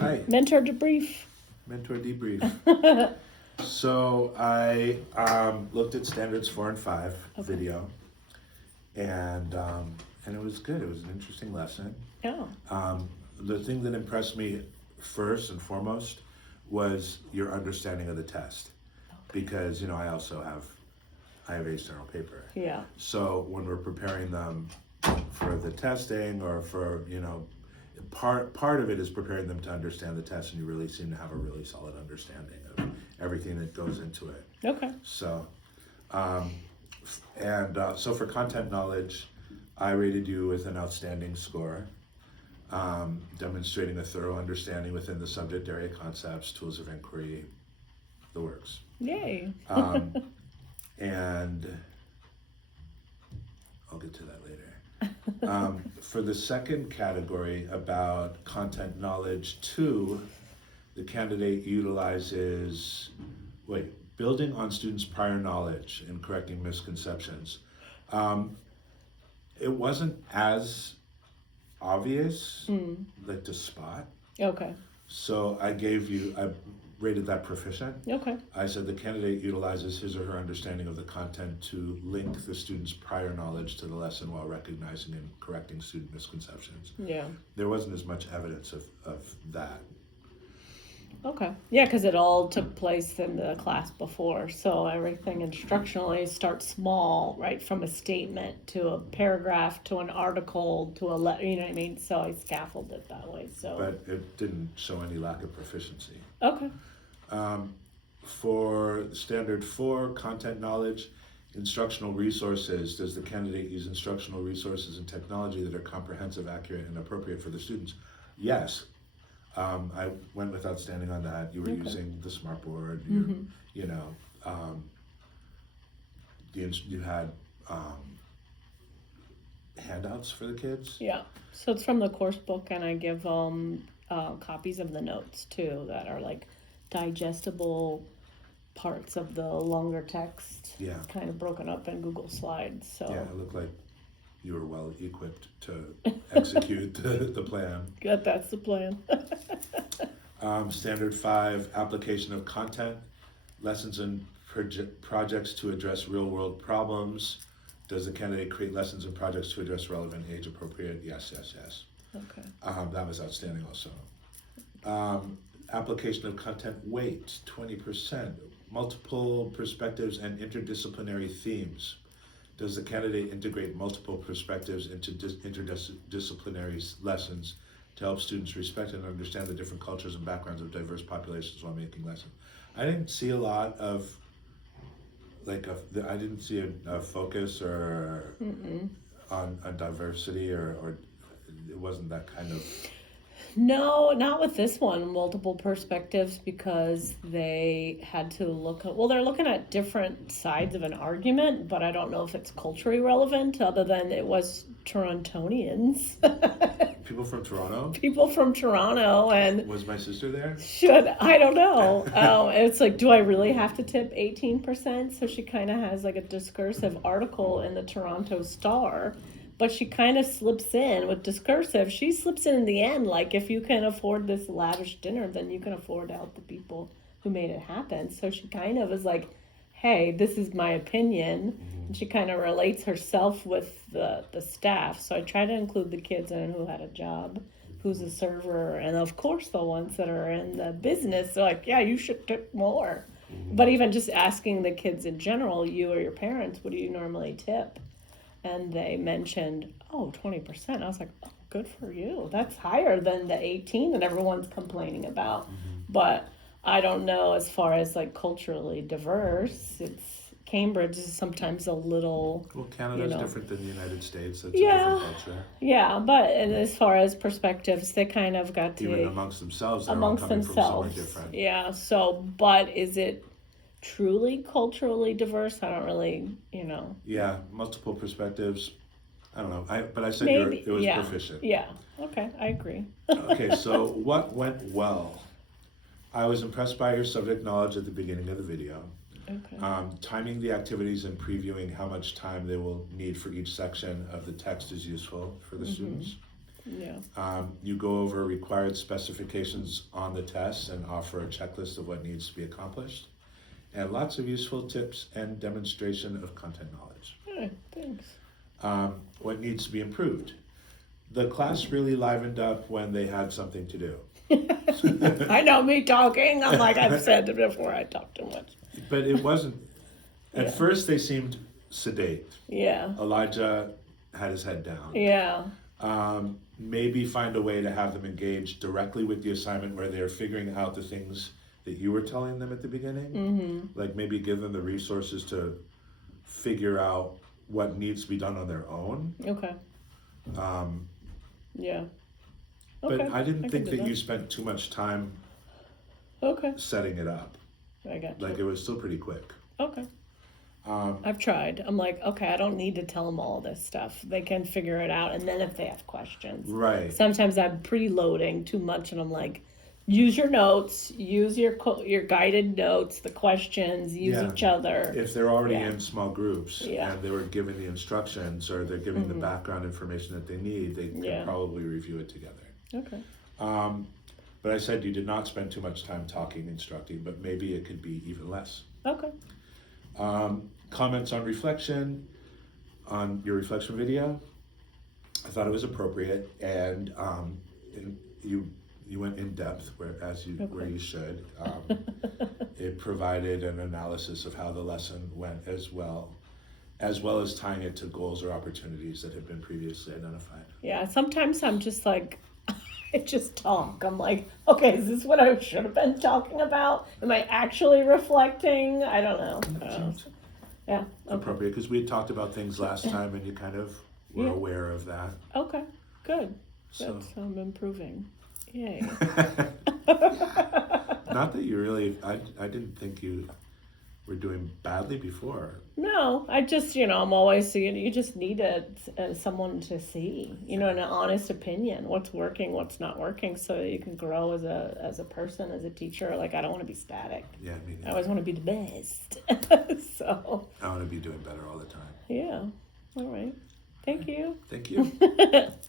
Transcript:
Hi, Mentor debrief. mentor debrief. So I looked at standards 4 and 5 Okay. video, and it was good. It was an interesting lesson. Oh, The thing that impressed me first and foremost was your understanding of the test, because I have external paper. yeah. So when we're preparing them for the testing or for part of it is preparing them to understand the test, and you really seem to have a really solid understanding of everything that goes into it. Okay. So, so for content knowledge, I rated you with an outstanding score, demonstrating a thorough understanding within the subject area concepts, tools of inquiry, the works. Yay. And I'll get to that later. For the second category about content knowledge 2, the candidate utilizes, building on students' prior knowledge and correcting misconceptions. It wasn't as obvious, like to spot. Okay. So I rated that proficient. Okay. I said the candidate utilizes his or her understanding of the content to link the student's prior knowledge to the lesson while recognizing and correcting student misconceptions. Yeah. There wasn't as much evidence of that. Okay. Yeah, because it all took place in the class before, so everything instructionally starts small, right, from a statement to a paragraph to an article to a letter. You know what I mean? So I scaffolded it that way. So. But it didn't show any lack of proficiency. Okay. For standard 4, content knowledge, instructional resources, does the candidate use instructional resources and technology that are comprehensive, accurate, and appropriate for the students? Yes. I went with outstanding on that. You were using the smartboard. You had handouts for the kids. Yeah. So it's from the course book, and I give copies of the notes too that are like digestible parts of the longer text. Yeah. Kind of broken up in Google Slides. So. Yeah, it looked like you were well equipped to execute the plan. Good, that's the plan. Standard 5, application of content, lessons and projects to address real world problems. Does the candidate create lessons and projects to address relevant, age appropriate? Yes. Okay. That was outstanding also. Application of content weight, 20%. Multiple perspectives and interdisciplinary themes. Does the candidate integrate multiple perspectives into interdisciplinary lessons to help students respect and understand the different cultures and backgrounds of diverse populations while making lessons? I didn't see a lot of, I didn't see a focus or on diversity or it wasn't that kind of. No, not with this one, multiple perspectives, because they had to look at, they're looking at different sides of an argument, but I don't know if it's culturally relevant other than it was Torontonians. People from Toronto? People from Toronto, and was my sister there? I don't know. It's like, do I really have to tip 18%? So she kind of has like a discursive article in the Toronto Star. But she kind of slips in with discursive. She slips in the end, like, if you can afford this lavish dinner, then you can afford to help the people who made it happen. So she kind of is like, hey, this is my opinion. And she kind of relates herself with the staff. So I try to include the kids in who had a job, who's a server, and of course the ones that are in the business. They're like, yeah, you should tip more. But even just asking the kids in general, you or your parents, what do you normally tip? And they mentioned, 20%. I was like, oh, good for you. That's higher than the 18 that everyone's complaining about. But I don't know, as far as like culturally diverse, Cambridge is sometimes a little. Well, Canada's different than the United States. It's Yeah. a different culture. Yeah, but as far as perspectives, they kind of got to. Even amongst themselves, they're all coming from somewhere different. Yeah, but is it truly culturally diverse? I don't really, Yeah, multiple perspectives. I don't know. But I said Maybe, it was proficient. Yeah. Okay, I agree. Okay, so what went well? I was impressed by your subject knowledge at the beginning of the video. Okay. Timing the activities and previewing how much time they will need for each section of the text is useful for the students. Yeah. You go over required specifications on the test and offer a checklist of what needs to be accomplished. And lots of useful tips and demonstration of content knowledge. Thanks. What needs to be improved? The class really livened up when they had something to do. I know me talking. I'm like, I've said it before, I talk too much. But it wasn't. At Yeah. first, they seemed sedate. Yeah. Elijah had his head down. Yeah. Maybe find a way to have them engage directly with the assignment where they're figuring out the things that you were telling them at the beginning. Mm-hmm. Like maybe give them the resources to figure out what needs to be done on their own. Okay. Yeah. But Okay. I didn't can think do that you spent too much time Okay. setting it up. I got you. Like it was still pretty quick. Okay. Um, I've tried. I'm like, okay, I don't need to tell them all this stuff. They can figure it out, and then if they have questions. right. Sometimes I'm preloading too much, and I'm like, use your notes, use your guided notes, the questions, use Yeah. each other. If they're already Yeah. in small groups Yeah. and they were given the instructions or they're giving the background information that they need, they Yeah. can probably review it together. Okay. But I said you did not spend too much time talking, instructing, but maybe it could be even less. Okay. Comments on reflection, on your reflection video, I thought it was appropriate, and you went in depth where you should. It provided an analysis of how the lesson went as well as tying it to goals or opportunities that have been previously identified. Yeah. Sometimes I'm just like, I just talk. I'm like, okay, is this what I should have been talking about? Am I actually reflecting? I don't know. Seems Yeah. Okay. appropriate because we had talked about things last time and you kind of were Yeah. aware of that. Okay. Good. So Good. So I'm improving. Yay. not that you really, I didn't think you were doing badly before. No, I just, I'm always seeing, you just need someone to see, an honest opinion, what's working, what's not working, so you can grow as a person, as a teacher. Like, I don't want to be static. Yeah, me I neither. always want to be the best. So, I want to be doing better all the time. yeah. All right. Thank you. Thank you. Thanks.